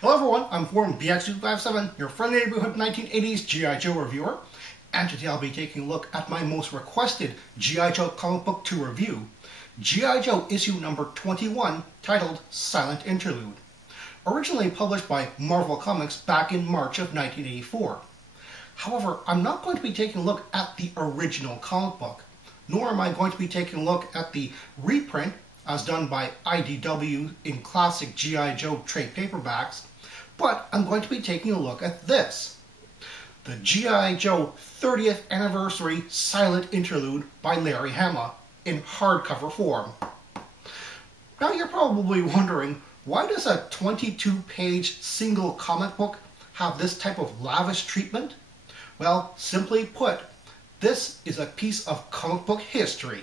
Hello everyone, I'm Form BX257, your friendly neighborhood 1980s G.I. Joe reviewer, and today I'll be taking a look at my most requested G.I. Joe comic book to review, G.I. Joe issue number 21, titled Silent Interlude. Originally published by Marvel Comics back in March of 1984. However, I'm not going to be taking a look at the original comic book, nor am I going to be taking a look at the reprint as done by IDW in classic G.I. Joe trade paperbacks, but I'm going to be taking a look at this. The G.I. Joe 30th Anniversary Silent Interlude by Larry Hama in hardcover form. Now you're probably wondering, why does a 22-page single comic book have this type of lavish treatment? Well, simply put, this is a piece of comic book history.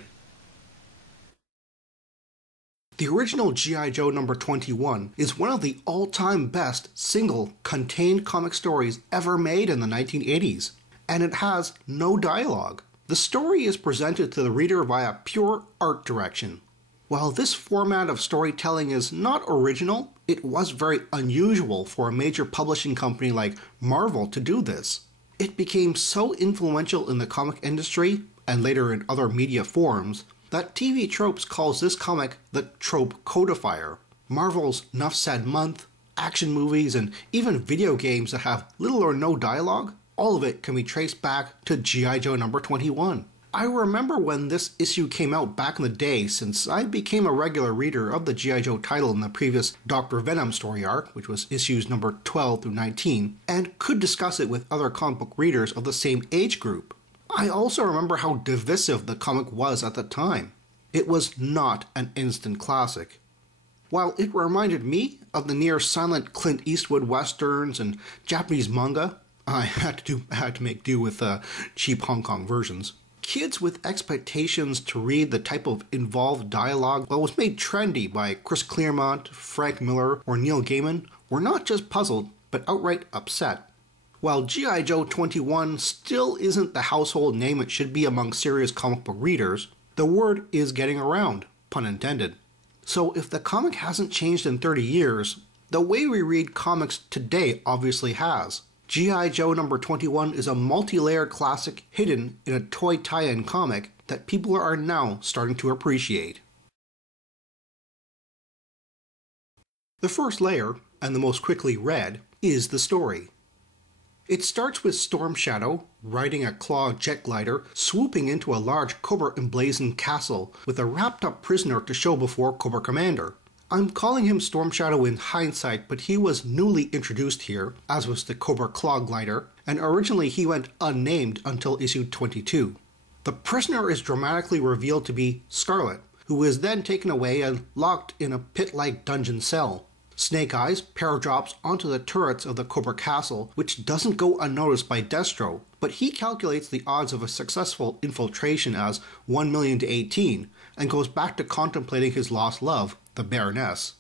The original G.I. Joe number 21 is one of the all-time best single contained comic stories ever made in the 1980s, and it has no dialogue. The story is presented to the reader via pure art direction. While this format of storytelling is not original, it was very unusual for a major publishing company like Marvel to do this. It became so influential in the comic industry, and later in other media forms, that TV Tropes calls this comic the trope codifier. Marvel's Nuff Said month, action movies, and even video games that have little or no dialogue, all of it can be traced back to G.I. Joe number 21. I remember when this issue came out back in the day, since I became a regular reader of the G.I. Joe title in the previous Dr. Venom story arc, which was issues number 12 through 19, and could discuss it with other comic book readers of the same age group. I also remember how divisive the comic was at the time. It was not an instant classic. While it reminded me of the near-silent Clint Eastwood westerns and Japanese manga, I had to make do with cheap Hong Kong versions. Kids with expectations to read the type of involved dialogue that was made trendy by Chris Claremont, Frank Miller, or Neil Gaiman were not just puzzled, but outright upset. While G.I. Joe 21 still isn't the household name it should be among serious comic book readers, the word is getting around, pun intended. So if the comic hasn't changed in 30 years, the way we read comics today obviously has. G.I. Joe number 21 is a multi-layered classic hidden in a toy tie-in comic that people are now starting to appreciate. The first layer, and the most quickly read, is the story. It starts with Storm Shadow riding a claw jet glider, swooping into a large Cobra-emblazoned castle with a wrapped-up prisoner to show before Cobra Commander. I'm calling him Storm Shadow in hindsight, but he was newly introduced here, as was the Cobra Claw glider, and originally he went unnamed until issue 22. The prisoner is dramatically revealed to be Scarlet, who is then taken away and locked in a pit-like dungeon cell. Snake Eyes paradrops onto the turrets of the Cobra Castle, which doesn't go unnoticed by Destro, but he calculates the odds of a successful infiltration as 1 million to 18, and goes back to contemplating his lost love, the Baroness.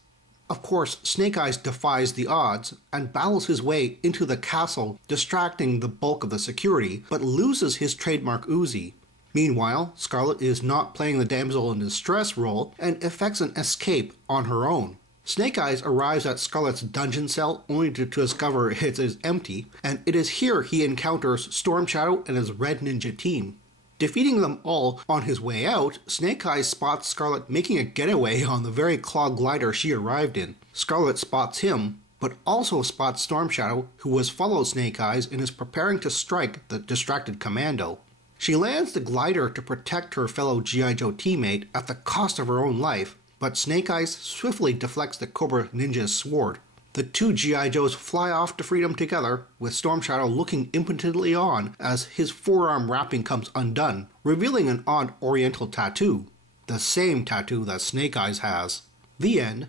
Of course, Snake Eyes defies the odds and battles his way into the castle, distracting the bulk of the security, but loses his trademark Uzi. Meanwhile, Scarlet is not playing the damsel in distress role and effects an escape on her own. Snake Eyes arrives at Scarlet's dungeon cell only to discover it is empty, and it is here he encounters Storm Shadow and his Red Ninja team. Defeating them all on his way out, Snake Eyes spots Scarlet making a getaway on the very claw glider she arrived in. Scarlet spots him, but also spots Storm Shadow, who has followed Snake Eyes and is preparing to strike the distracted commando. She lands the glider to protect her fellow G.I. Joe teammate at the cost of her own life, but Snake Eyes swiftly deflects the Cobra Ninja's sword. The two G.I. Joes fly off to freedom together, with Storm Shadow looking impotently on as his forearm wrapping comes undone, revealing an odd oriental tattoo. The same tattoo that Snake Eyes has. The end.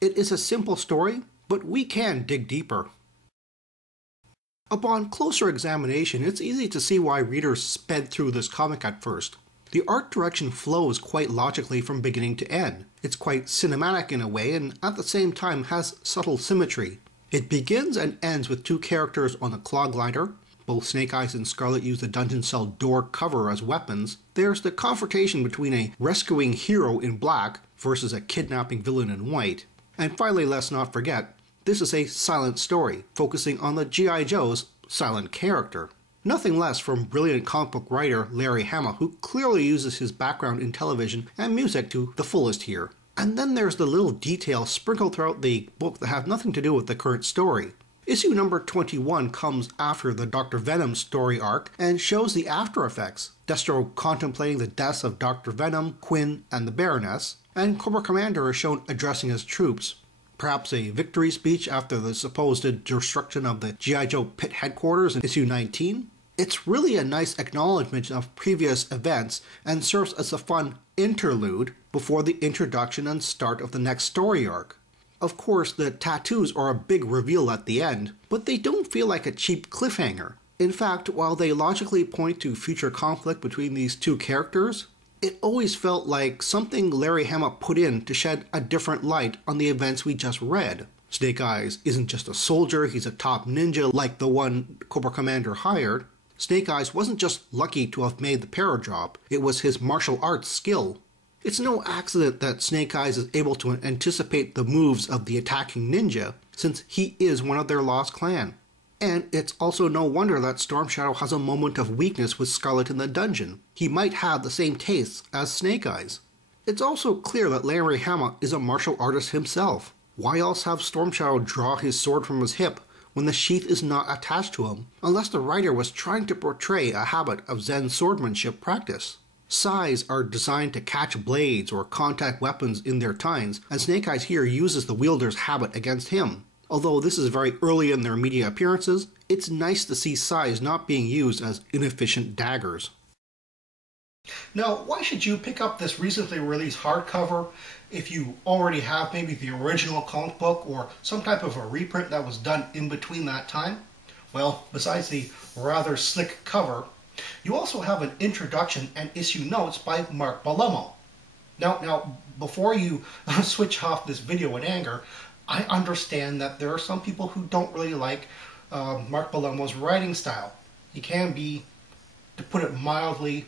It is a simple story, but we can dig deeper. Upon closer examination, it's easy to see why readers sped through this comic at first. The art direction flows quite logically from beginning to end. It's quite cinematic in a way, and at the same time has subtle symmetry. It begins and ends with two characters on the claw glider. Both Snake Eyes and Scarlet use the dungeon cell door cover as weapons. There's the confrontation between a rescuing hero in black versus a kidnapping villain in white. And finally, let's not forget, this is a silent story, focusing on the G.I. Joe's silent character. Nothing less from brilliant comic book writer Larry Hama, who clearly uses his background in television and music to the fullest here. And then there's the little details sprinkled throughout the book that have nothing to do with the current story. Issue number 21 comes after the Dr. Venom story arc and shows the after effects. Destro contemplating the deaths of Dr. Venom, Quinn, and the Baroness, and Cobra Commander is shown addressing his troops. Perhaps a victory speech after the supposed destruction of the G.I. Joe pit headquarters in issue 19. It's really a nice acknowledgement of previous events and serves as a fun interlude before the introduction and start of the next story arc. Of course, the tattoos are a big reveal at the end, but they don't feel like a cheap cliffhanger. In fact, while they logically point to future conflict between these two characters, it always felt like something Larry Hama put in to shed a different light on the events we just read. Snake Eyes isn't just a soldier, he's a top ninja like the one Cobra Commander hired. Snake Eyes wasn't just lucky to have made the paradrop, it was his martial arts skill. It's no accident that Snake Eyes is able to anticipate the moves of the attacking ninja, since he is one of their lost clan. And it's also no wonder that Storm Shadow has a moment of weakness with Scarlet in the dungeon. He might have the same tastes as Snake Eyes. It's also clear that Larry Hama is a martial artist himself. Why else have Storm Shadow draw his sword from his hip when the sheath is not attached to him, unless the writer was trying to portray a habit of Zen swordsmanship practice? Sais are designed to catch blades or contact weapons in their tines, and Snake Eyes here uses the wielder's habit against him. Although this is very early in their media appearances, it's nice to see Sais not being used as inefficient daggers. Now, why should you pick up this recently released hardcover if you already have maybe the original comic book or some type of a reprint that was done in between that time? Well, besides the rather slick cover, you also have an introduction and issue notes by Mark Bellomo. Now, before you switch off this video in anger, I understand that there are some people who don't really like Mark Bellomo's writing style. He can be, to put it mildly,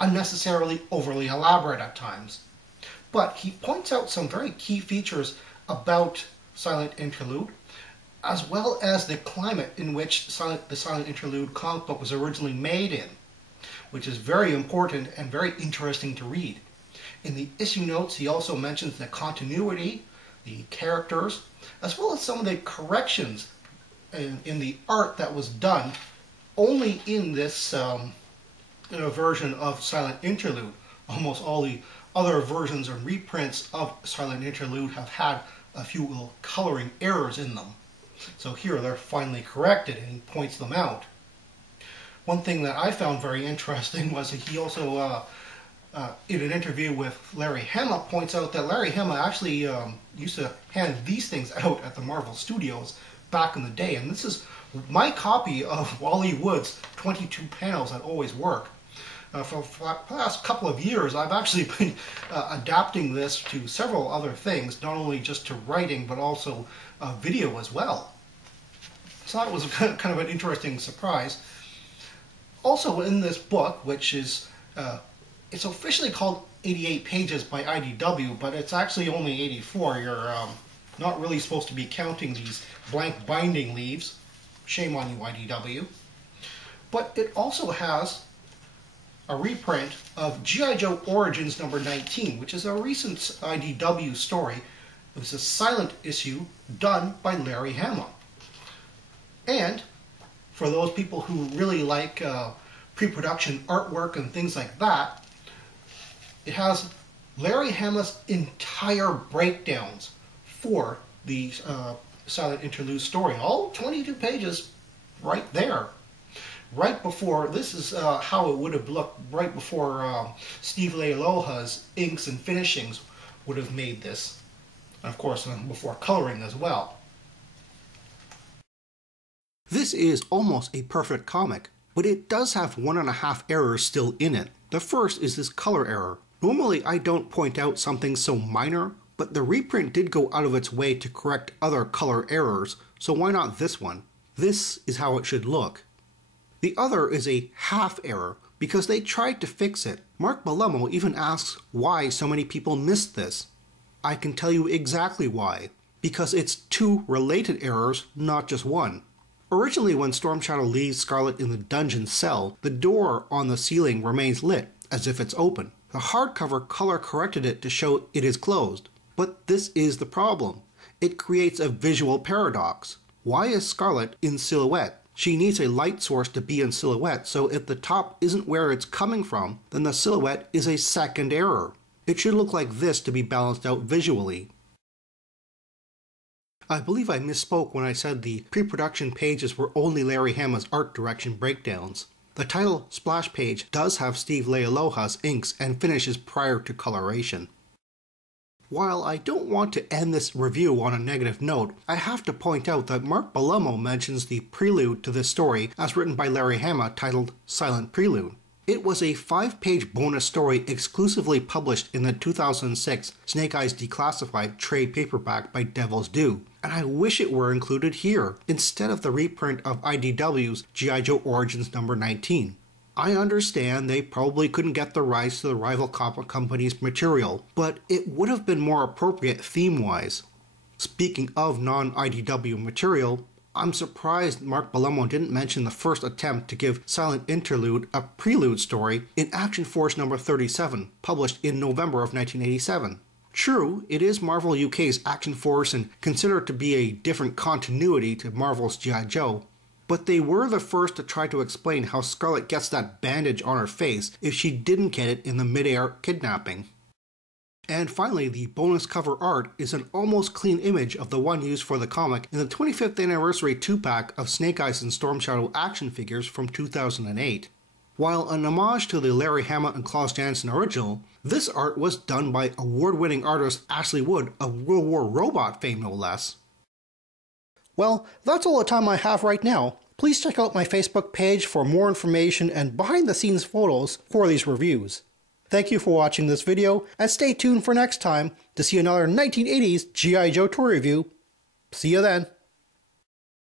unnecessarily overly elaborate at times. But he points out some very key features about Silent Interlude, as well as the climate in which the Silent Interlude comic book was originally made in, which is very important and very interesting to read. In the issue notes, he also mentions the continuity, the characters, as well as some of the corrections in the art that was done only in this version of Silent Interlude. Almost all the other versions or reprints of Silent Interlude have had a few little coloring errors in them. So here they're finally corrected, and he points them out. One thing that I found very interesting was that he also, in an interview with Larry Hama, points out that Larry Hama actually used to hand these things out at the Marvel Studios back in the day. And this is my copy of Wally Wood's 22 panels that always work. For the past couple of years, I've actually been adapting this to several other things, not only just to writing, but also video as well. So that was kind of an interesting surprise. Also in this book, which is, it's officially called 88 pages by IDW, but it's actually only 84. You're not really supposed to be counting these blank binding leaves. Shame on you, IDW. But it also has a reprint of G.I. Joe Origins number 19, which is a recent IDW story. It was a silent issue done by Larry Hama. And for those people who really like pre-production artwork and things like that, it has Larry Hama's entire breakdowns for the Silent Interlude story. All 22 pages right there. Right before, this is how it would have looked right before Steve Leialoha's inks and finishings would have made this. And of course, before coloring as well. This is almost a perfect comic, but it does have 1.5 errors still in it. The first is this color error. Normally I don't point out something so minor, but the reprint did go out of its way to correct other color errors, so why not this one? This is how it should look. The other is a half error, because they tried to fix it. Mark Bellomo even asks why so many people missed this. I can tell you exactly why. because it's two related errors, not just one. Originally, when Storm Shadow leaves Scarlet in the dungeon cell, the door on the ceiling remains lit, as if it's open. The hardcover color corrected it to show it is closed. But this is the problem. It creates a visual paradox. Why is Scarlet in silhouette? She needs a light source to be in silhouette, so if the top isn't where it's coming from, then the silhouette is a second error. It should look like this to be balanced out visually. I believe I misspoke when I said the pre-production pages were only Larry Hama's art direction breakdowns. The title splash page does have Steve Leialoha's inks and finishes prior to coloration. While I don't want to end this review on a negative note, I have to point out that Mark Bellomo mentions the prelude to this story as written by Larry Hama titled Silent Prelude. It was a 5-page bonus story exclusively published in the 2006 Snake Eyes Declassified trade paperback by Devil's Due, and I wish it were included here, instead of the reprint of IDW's G.I. Joe Origins number 19. I understand they probably couldn't get the rights to the rival comic company's material, but it would have been more appropriate theme-wise. Speaking of non-IDW material, I'm surprised Mark Bellomo didn't mention the first attempt to give Silent Interlude a Prelude story in Action Force number 37, published in November of 1987. True, it is Marvel UK's Action Force and considered to be a different continuity to Marvel's G.I. Joe, but they were the first to try to explain how Scarlet gets that bandage on her face if she didn't get it in the mid-air kidnapping. And finally, the bonus cover art is an almost clean image of the one used for the comic in the 25th anniversary 2-pack of Snake Eyes and Storm Shadow action figures from 2008. While an homage to the Larry Hama and Klaus Janson original, this art was done by award-winning artist Ashley Wood of World War Robot fame no less. Well, that's all the time I have right now. Please check out my Facebook page for more information and behind-the-scenes photos for these reviews. Thank you for watching this video, and stay tuned for next time to see another 1980s G.I. Joe toy review. See you then.